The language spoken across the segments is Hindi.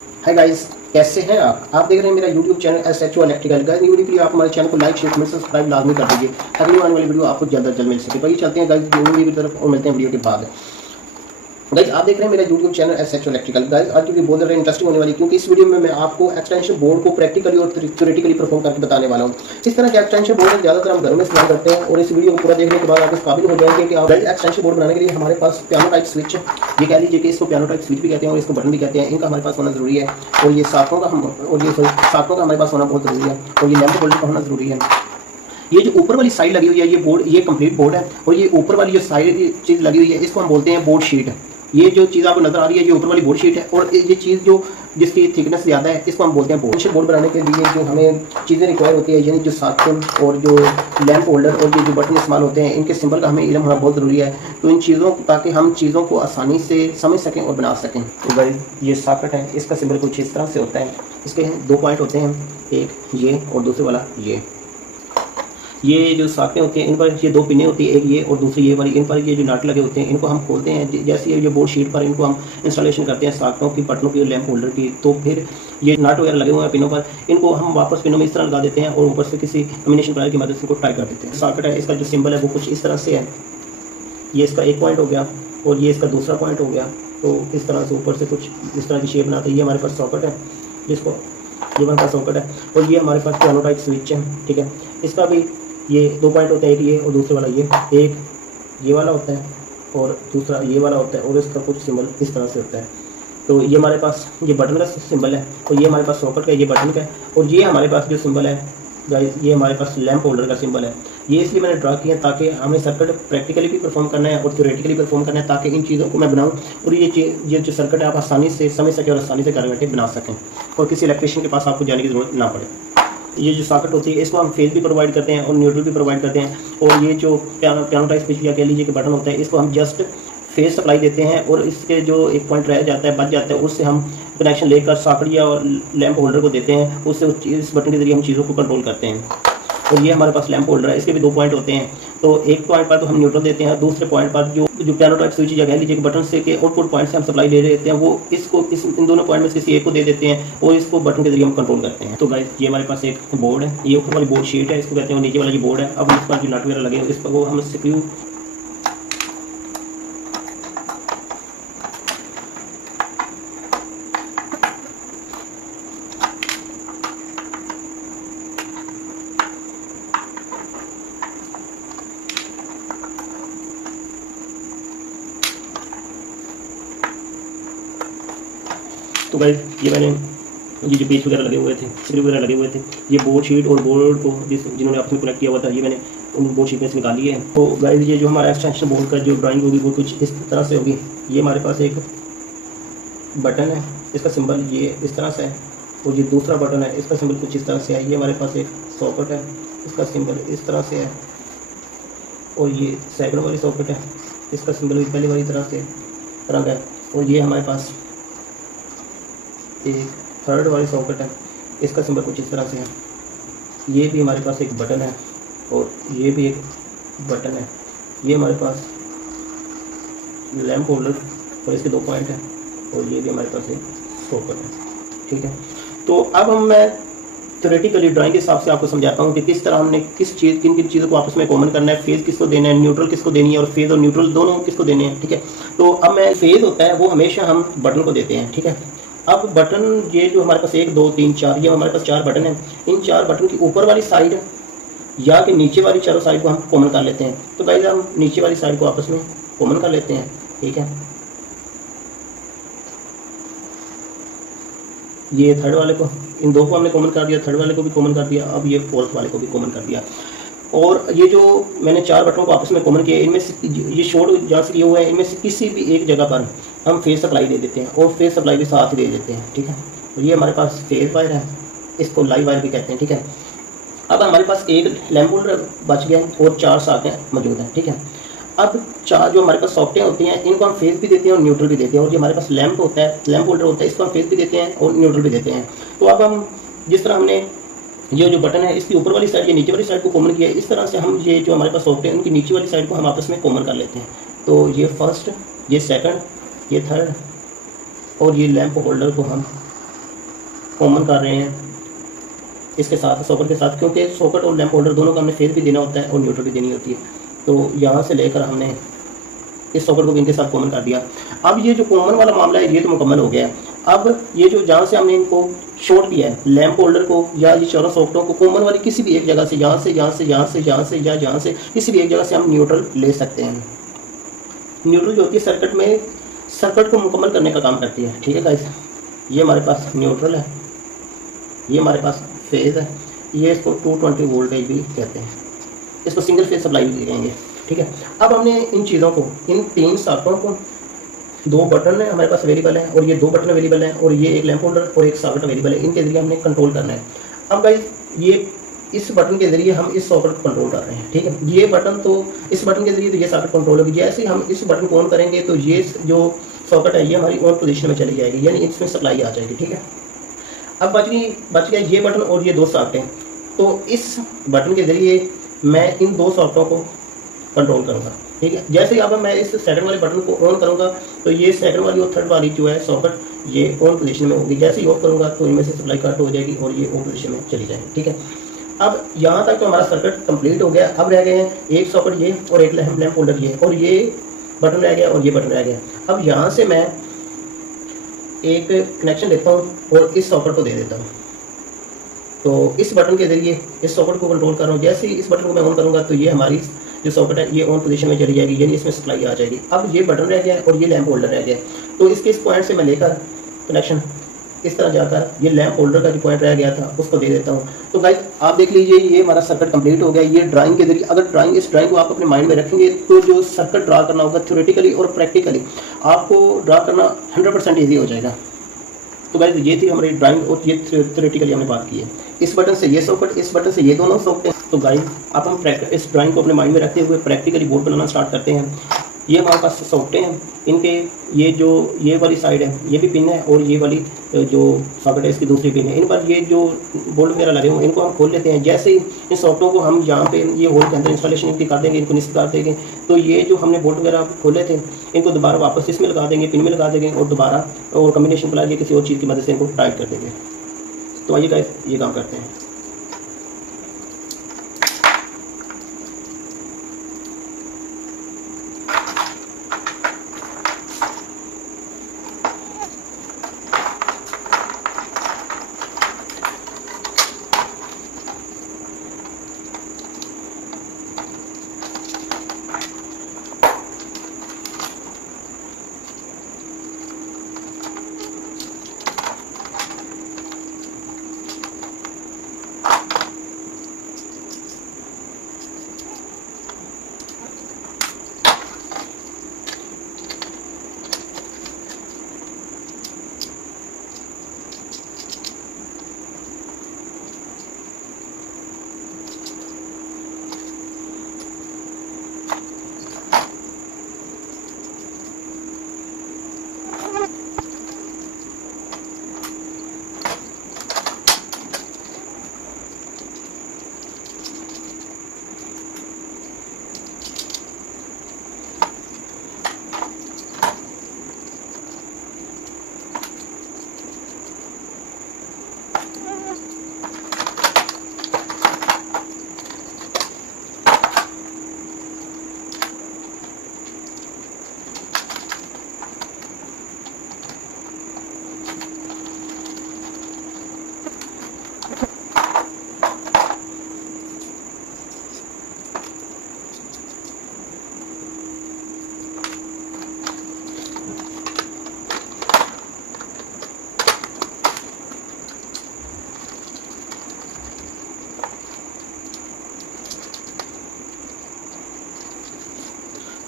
हाय गाइस, कैसे हैं आप देख रहे हैं मेरा YouTube channel SHO electrical. Guys video के लिए आप हमारे चैनल को लाइक शेयर कमेंट सब्सक्राइब लाजमी कर दीजिए ताकि आने वाली वीडियो आपको जल्द से जल्द मिल सके। तो ये चलते हैं गाइस वीडियो की तरफ और मिलते हैं वीडियो के बाद। गाइस आप देख रहे हैं मेरा YouTube channel SHO electrical. Guys आज की वीडियो बहुत ज़्यादा इंटरेस्टिंग होने वाली क्योंकि इस वीडियो में मैं आपको एक्सटेंशन बोर्ड को प्रैक्टिकली और थ्योरेटिकली परफॉर्म करके बताने वाला हूँ। इस तरह के एक्सटेंशन बोर्ड ज़्यादातर हम घरों में इस्तेमाल करते हैं और इस वीडियो को पूरा देखने के बाद आप इस काबिल हो जाएंगे कि आप एक्सटेंशन बोर्ड बनाने के लिए हमारे पास पियानो टाइप स्विच, ये कह लीजिए कि इसको पियानो टाइप स्विच भी कहते हैं और इसको बटन भी कहते हैं, इनका हमारे पास होना जरूरी है। और ये सातों का हमारे पास होना बहुत जरूरी है और ये लैंप होल्डर का होना जरूरी है। ये जो ऊपर वाली साइड लगी हुई है ये बोर्ड, ये कंप्लीट बोर्ड है और ये ऊपर वाली जो साइड चीज़ लगी हुई है इसको हम बोलते हैं बोर्ड शीट। ये जो चीज़ आपको नजर आ रही है ये ऊपर वाली बोर्ड शीट है और ये चीज़ जो जिसकी थिकनेस ज़्यादा है इसको हम बोलते हैं बोर्ड। बोर्ड बनाने के लिए जो हमें चीज़ें रिक्वायर होती है यानी जो साकिन और जो लैंप होल्डर और ये जो बटन इस्तेमाल होते हैं इनके सिंबल का हमें इल्म होना बहुत ज़रूरी है। तो इन चीज़ों ताकि हम चीज़ों को आसानी से समझ सकें और बना सकें। तो गाइस ये सॉकेट है, इसका सिंबल कुछ इस तरह से होता है। इसके दो पॉइंट होते हैं, एक ये और दूसरे वाला ये जो साकें होती हैं इन पर ये दो पिने होती है, एक ये और दूसरी ये वाली। इन पर ये जो नट लगे होते हैं इनको हम खोलते हैं। जैसे ये बोर्ड शीट पर इनको हम इंस्टॉलेशन करते हैं साकों की, बटनों की, लैंप होल्डर की, तो फिर ये नट वगैरह लगे हुए हैं पिनों पर, इनको हम वापस पिनों में इस तरह लगा देते हैं और ऊपर से किसी कम्बिनेशन प्लायर की मदद से इनको टाइट कर देते हैं। सॉकेट है, इसका जो सिंबल है वो कुछ इस तरह से है। ये इसका एक पॉइंट हो गया और ये इसका दूसरा पॉइंट हो गया। तो इस तरह से ऊपर से कुछ इस तरह की शेप बनाते हैं। ये हमारे पास सॉकेट है, जिसको ये हमारे पास सॉकेट है और ये हमारे पास पियानो टाइप स्विच है। ठीक है, इसका भी ये दो पॉइंट होते हैं, एक ये और दूसरे वाला ये, एक ये वाला होता है और दूसरा ये वाला होता है और इसका कुछ सिंबल इस तरह से होता है। तो ये हमारे पास ये बटन का सिंबल है और ये हमारे पास सॉकेट का, ये बटन का है और ये हमारे पास जो सिंबल है गाइस ये हमारे पास लैंप होल्डर का सिंबल है। ये इसलिए मैंने ड्रा किया ताकि हमें सर्किट प्रैक्टिकली भी परफॉर्म करना है और थ्योरेटिकली परफॉर्म करना है ताकि इन चीज़ों को मैं बनाऊं और ये जो सर्किट है आप आसानी से समझ सकें और आसानी से घर बैठे बना सकें और किसी इलेक्ट्रिशियन के पास आपको जाने की ज़रूरत ना पड़े। ये जो सॉकेट होती है इसको हम फेज भी प्रोवाइड करते हैं और न्यूट्रल भी प्रोवाइड करते हैं। और ये जो पियानो टाइप स्विच या कह लीजिए कि बटन होता है इसको हम जस्ट फेज सप्लाई देते हैं और इसके जो एक पॉइंट रह जाता है, बच जाता है, उससे हम कनेक्शन लेकर सॉकेट या लैंप होल्डर को देते हैं। उससे इस बटन के जरिए हम चीज़ों को कंट्रोल करते हैं। और ये हमारे पास लैंप होल्डर है, इसके भी दो पॉइंट होते हैं। तो एक पॉइंट पर तो हम न्यूट्रल देते हैं, दूसरे पॉइंट पर जो पियानो टाइप स्विच या कह लीजिए कि बटन से के आउटपुट पॉइंट से हम सप्लाई ले लेते हैं, वो इसको इन दोनों पॉइंट में से किसी एक को दे देते हैं और इसको बटन के जरिए हम कंट्रोल करते हैं। तो गाइस ये हमारे पास एक बोर्ड है, ये ऊपर वाली बोर्ड शीट है इसको कहते हैं, नीचे वाला ये बोर्ड है। अब इस पर जो नट वगैरह लगे हैं इस पर वो हम स्क्रू तो गाइस ये मैंने ये जो पेज वगैरह लगे हुए थे, स्क्रू वगैरह लगे हुए थे, ये बोर्ड शीट और बोर्ड को जिन्होंने आपस में कनेक्ट किया हुआ था ये मैंने उन बोर्ड शीट में से निकाली है। तो गाइस ये जो हमारा एक्सटेंशन बोर्ड का जो ड्राइंग होगी वो कुछ इस तरह से होगी। ये हमारे पास एक बटन है, इसका सिंबल ये इस तरह से है और ये दूसरा बटन है, इसका सिंबल कुछ इस तरह से है। ये हमारे पास एक सॉकेट है, इसका सिंबल इस तरह से है और ये सेकंड वाली सॉकेट है, इसका सिंबल भी पहले वाली तरह का है और ये हमारे पास एक थर्ड वाली सॉकेट है, इसका सिंबल कुछ इस तरह से है। ये भी हमारे पास एक बटन है और ये भी एक बटन है। ये हमारे पास लैंप होल्डर और इसके दो पॉइंट हैं और ये भी हमारे पास एक सॉकेट है। ठीक है, तो अब मैं थ्योरेटिकली ड्राइंग के हिसाब से आपको समझाता हूँ कि किस तरह हमने किन किन चीज़ों को आपस में कॉमन करना है, फेज किसको देना है, न्यूट्रल किसको देनी है और फेज और न्यूट्रल दोनों किसको देने हैं। ठीक है, तो अब मैं फेज होता है वो हमेशा हम बटन को देते हैं। ठीक है, अब बटन ये जो हमारे पास 1 2 3 4 ये हमारे पास 4 बटन हैं, इन 4 बटन की ऊपर वाली साइड या कि नीचे वाली चारों साइड को हम कॉमन कर लेते हैं। तो गाइस हम नीचे वाली साइड को आपस में कॉमन कर लेते हैं। ठीक है, ये थर्ड वाले को, इन दो को हमने कॉमन कर दिया, थर्ड वाले को भी कॉमन कर दिया, अब ये फोर्थ वाले को भी कॉमन कर दिया। और ये जो मैंने 4 बटनों को आपस में कॉमन किया, इनमें से ये शॉर्ट जहाँ से किए हुए हैं इनमें से किसी भी एक जगह पर हम फेज सप्लाई दे देते हैं और फेज सप्लाई भी साथ ही दे देते हैं। ठीक है, तो ये हमारे पास फेज वायर है, इसको लाइव वायर भी कहते हैं। ठीक है, अब हमारे पास एक लैंप होल्डर बच गया और 4 साकें मौजूद हैं। ठीक है, अब 4 जो हमारे पास सॉकेटें होती हैं इनको हम फेज भी देते हैं और न्यूट्रल भी देते हैं और जो हमारे पास लैंप होता है, लैंप होल्डर होता है, इसको हम फेज भी देते हैं और न्यूट्रल भी देते हैं। तो अब हम जिस तरह हमने ये जो बटन है इसकी ऊपर वाली साइड या नीचे वाली साइड को कॉमन किया है, इस तरह से हम ये जो हमारे पास सॉकेट है उनकी नीचे वाली साइड को हम आपस में कॉमन कर लेते हैं। तो ये फर्स्ट, ये सेकंड, ये थर्ड और ये लैंप होल्डर को हम कॉमन कर रहे हैं इसके साथ, सॉकेट के साथ, क्योंकि सॉकेट और लैंप होल्डर दोनों को हमने फेस भी देना होता है और न्यूट्रल भी देनी होती है। तो यहाँ से लेकर हमने इस सॉकेट को भी इनके साथ कॉमन कर दिया। अब ये जो कॉमन वाला मामला है ये तो मुकम्मल हो गया है। अब ये जो जहाँ से हमने इनको शॉर्ट किया है लैंप होल्डर को या ये चारों सॉकेटों को कॉमन वाली किसी भी एक जगह से, यहाँ से यहाँ से यहाँ से यहाँ से या यहाँ से किसी भी एक जगह से हम न्यूट्रल ले सकते हैं। न्यूट्रल जो होती है सर्किट में, सर्किट को मुकम्मल करने का काम करती है। ठीक है गाइस, ये हमारे पास न्यूट्रल है, ये हमारे पास फेज है, ये इसको 220 वोल्टेज भी कहते हैं, इसको सिंगल फेज सप्लाई भी कहेंगे। ठीक है, अब हमने इन चीज़ों को, इन तीन सॉकेटों को, दो बटन है हमारे पास अवेलेबल है और ये दो बटन अवेलेबल है और ये एक लैंप होल्डर और एक सॉकेट अवेलेबल है, इनके जरिए हमने कंट्रोल करना है। अब गाइस ये इस बटन के जरिए हम इस सॉकेट को कंट्रोल कर रहे हैं। ठीक है, ये बटन तो इस बटन के जरिए तो ये सॉकेट कंट्रोल होगी। जैसे हम इस बटन को ऑन करेंगे तो ये जो सॉकेट है ये हमारी ऑन पोजीशन में चली जाएगी, यानी इसमें सप्लाई आ जाएगी। ठीक है, अब बच गया ये बटन और ये दो सॉकेटें। तो इस बटन के जरिए मैं इन दो सॉकेटों को कंट्रोल करूँगा। ठीक है, जैसे ही अब मैं इस सेकंड वाले बटन को ऑन करूँगा तो ये सेकंड वाली और थर्ड वाली जो है सॉकेट ये ऑन पोजीशन में होगी। जैसे ही ऑफ करूँगा तो इनमें से सप्लाई कट हो जाएगी और ये ऑन पोजीशन में चली जाएगी। ठीक है, अब यहाँ तक तो हमारा सर्किट कंप्लीट हो गया। अब रह गए हैं एक सॉकेट ये और एक लैंप होल्डर ये, और ये बटन रह गया और ये बटन रह गया। अब यहाँ से मैं एक कनेक्शन लेता हूँ और इस सॉकेट को दे देता हूँ। तो इस बटन के जरिए इस सॉकेट को कंट्रोल कर रहा हूँ। जैसे ही इस बटन को मैं ऑन करूँगा तो ये हमारी जो सॉकेट है ये ऑन पोजीशन में चली जाएगी, यानी इसमें सप्लाई आ जाएगी। अब ये बटन रह गया और ये लैंप होल्डर रह गया। तो इसके इस पॉइंट से मैं लेकर कनेक्शन इस तरह जाकर ये लैंप होल्डर का जो पॉइंट रह गया था उसको दे देता हूँ। तो गाइस आप देख लीजिए ये हमारा सर्किट कंप्लीट हो गया। ये ड्राइंग के जरिए, अगर इस ड्राइंग को आप अपने माइंड में रखेंगे तो जो सर्किट ड्रा करना होगा थ्योरेटिकली और प्रैक्टिकली आपको ड्रा करना 100% ईजी हो जाएगा। तो गाइस ये थी हमारी ड्राइंग और ये थ्योरेटिकली हमने बात की है। इस बटन से ये सॉकेट, इस बटन से ये दोनों सॉकेट। तो गाइस अब हम इस ड्राइंग को अपने माइंड में रखते हुए प्रैक्टिकली बोर्ड बनाना स्टार्ट करते हैं। ये हमारे पास सॉकेटें हैं, इनके ये वाली साइड है ये भी पिन है और ये वाली जो सॉकेट है इसकी दूसरी पिन है। इन पर ये जो बोल्ट वगैरह लगे हुए हैं इनको हम खोल लेते हैं। जैसे ही इन सॉकेटों को हम यहाँ पे ये होल के अंदर इंस्टॉलेशन इनकी कर देंगे, इनको निश्चित कर देंगे, तो ये जो हमने बोल्ट वगैरह खोले थे इनको दोबारा वापस इसमें लगा देंगे, पिन में लगा देंगे और दोबारा और कम्बिनेशन बुला के किसी और चीज़ की मदद से इनको टाइट कर देंगे। तो आइए गाइस ये काम करते हैं।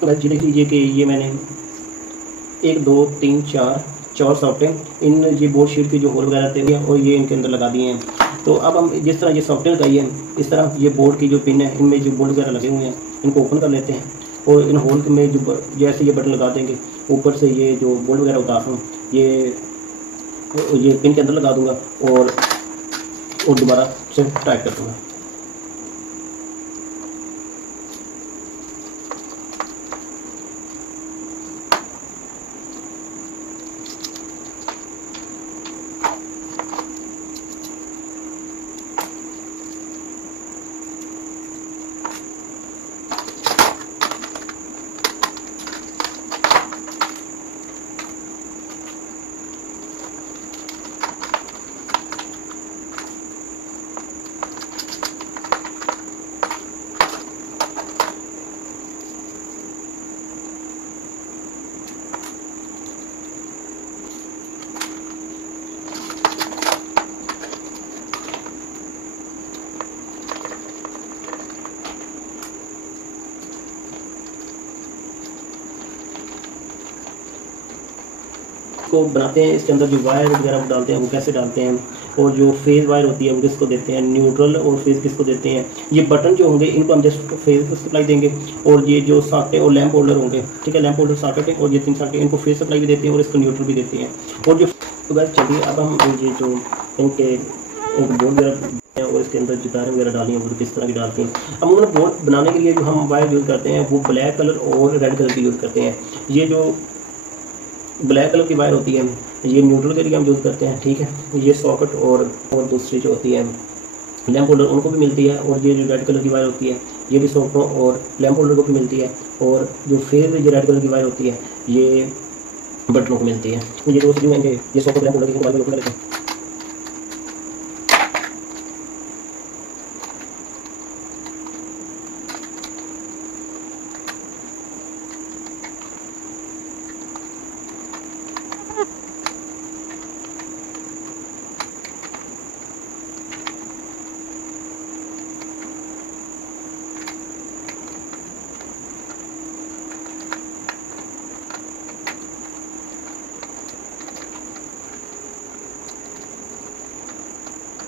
तो गाइस देख लीजिए कि ये मैंने 1 2 3 4 सॉफ्टवेयर इन ये बोर्ड शीट की जो होल वगैरह थे और ये इनके अंदर लगा दिए हैं। तो अब हम जिस तरह ये सॉफ्टवेयर लगाइए इस तरह ये बोर्ड की जो पिन है इनमें जो बोल्ट वगैरह लगे हुए हैं इनको ओपन कर लेते हैं और इन होल में जो जैसे ये बटन लगा देंगे ऊपर से ये जो बोल्ट वगैरह उतार दूँ ये पिन के अंदर लगा दूँगा और दोबारा से टाइट कर दूँगा। इसको बनाते हैं, इसके अंदर जो वायर वगैरह डालते हैं वो कैसे डालते हैं, और जो फेज़ वायर होती है वो किसको देते हैं, न्यूट्रल और फेज़ किसको देते हैं। ये बटन जो होंगे इनको हम जस्ट फेज़ को सप्लाई देंगे, और ये जो सॉकेट और लैंप होल्डर होंगे, ठीक है, लैंप होल्डर सॉकेट है, और ये 3 सॉकेट इनको फेज़ सप्लाई भी देते हैं और इसको न्यूट्रल भी देते हैं। और जो तो गाइस चलिए अब हम ये जो इनके बोर्ड वगैरह और इसके अंदर जो तारें वगैरह डाली हैं वो किस तरह की डालती हैं। अमूमन बोर्ड बनाने के लिए जो हम वायर यूज़ करते हैं वो ब्लैक कलर और रेड कलर की यूज़ करते हैं। ये जो ब्लैक कलर की वायर होती है ये न्यूट्रल के लिए हम यूज़ करते हैं, ठीक है। ये सॉकेट और दूसरी जो होती है लैंप होल्डर उनको भी मिलती है, और ये जो रेड कलर की वायर होती है ये भी सॉकेटों और लैंप होल्डर को भी मिलती है, और जो फेज जो रेड कलर की वायर होती है ये बटनों को मिलती है। ये दो सभी महंगे ये सॉकेट लैंप होल्डर की वायर लेते हैं।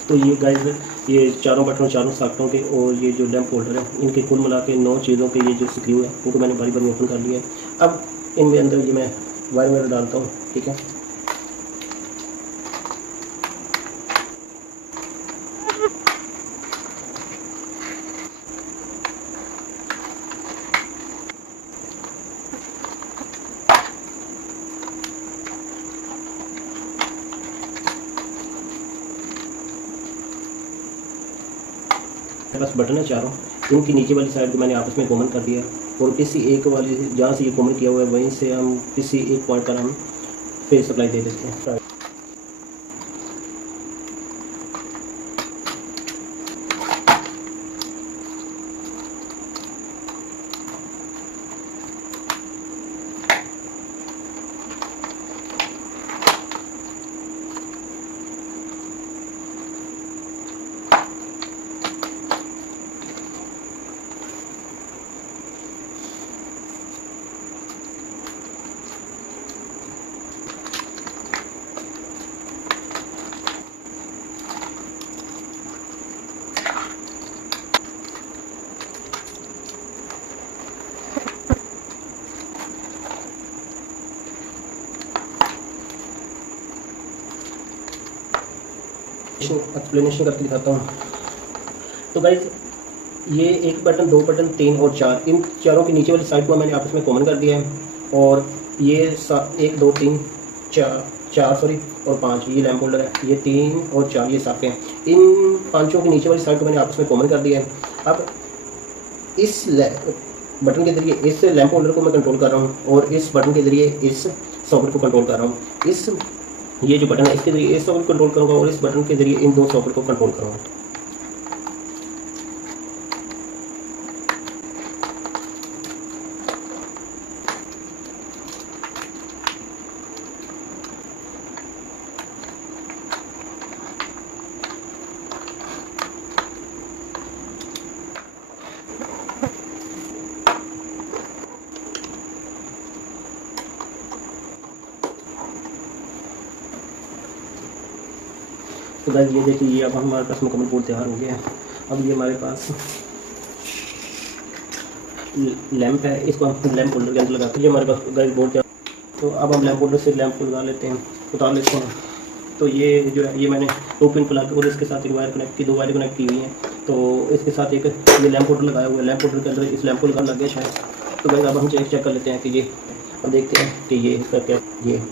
तो ये गाइस ये चारों बटन चारों सॉकेटों के और ये जो लैंप होल्डर है इनके कुल मिला के 9 चीज़ों के ये जो स्क्रू है इनको मैंने बारी बारी ओपन कर लिया है। अब इनके अंदर ये मैं वायर वगैरह डालता हूँ, ठीक है। बस बटन है चारों, इनकी नीचे वाली साइड को मैंने आपस में कॉमन कर दिया, और किसी एक वाली जहाँ से ये कॉमन किया हुआ है वहीं से हम किसी एक पॉइंट पर हम फेज सप्लाई दे देते हैं। एक्सप्लेनेशन करके दिखाता हूँ। तो गाइज ये एक बटन, दो बटन, 3 और 4, इन चारों की नीचे वाली साइड को मैंने आपस में कॉमन कर दिया है, और ये 1 2 3 4 सॉरी और 5 ये लैंप होल्डर है, ये 3 और 4 ये साके हैं। इन पांचों की नीचे वाली साइड को मैंने आपस में कॉमन कर दिया है। अब इस बटन के जरिए इस लैंप होल्डर को मैं कंट्रोल कर रहा हूँ, और इस बटन के जरिए इस सॉकेट को कंट्रोल कर रहा हूँ। इस ये जो बटन है इसके जरिए इस सॉकेट कंट्रोल करूँगा, और इस बटन के जरिए इन 2 सॉकेट को कंट्रोल करूँगा। तो गाइस ये देखिए ये अब हमारे पास मुकम्मल बोर्ड तैयार हो गया है। अब ये हमारे पास लैंप है, इसको हम लैंप होल्डर के अंदर लगाते हैं। ये हमारे पास गाइस बोर्ड तैयार, तो अब हम लैंप होल्डर से लैंप को लगा लेते हैं, उतार लेते हैं। तो ये जो है ये मैंने 2 पिन को लगा के और इसके साथ एक वायर कनेक्ट की, 2 वायर कनेक्ट की हुई हैं। तो इसके साथ एक ये लैंप होल्डर लगाया हुआ है, लैंप होल्डर के अंदर इस लैंप को लगा लग गया शायद। तो गाइस अब हम चेक कर लेते हैं कि ये, अब देखते हैं कि ये इसका क्या, ये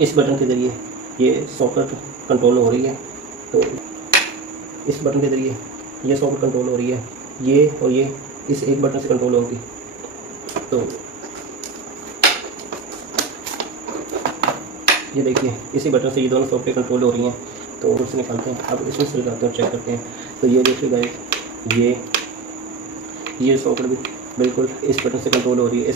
इस बटन के ज़रिए ये सॉकेट कंट्रोल हो रही है। तो इस बटन के ज़रिए ये सॉकेट कंट्रोल हो रही है, ये और ये इस एक बटन से कंट्रोल होगी। तो ये देखिए इसी बटन से ये दोनों सॉकेट कंट्रोल हो रही हैं। तो उससे निकालते हैं, अब इसमें से लगाते हैं, चेक करते हैं। तो ये देखिए गाइस ये सॉकेट भी बिल्कुल इस बटन से कंट्रोल हो रही है।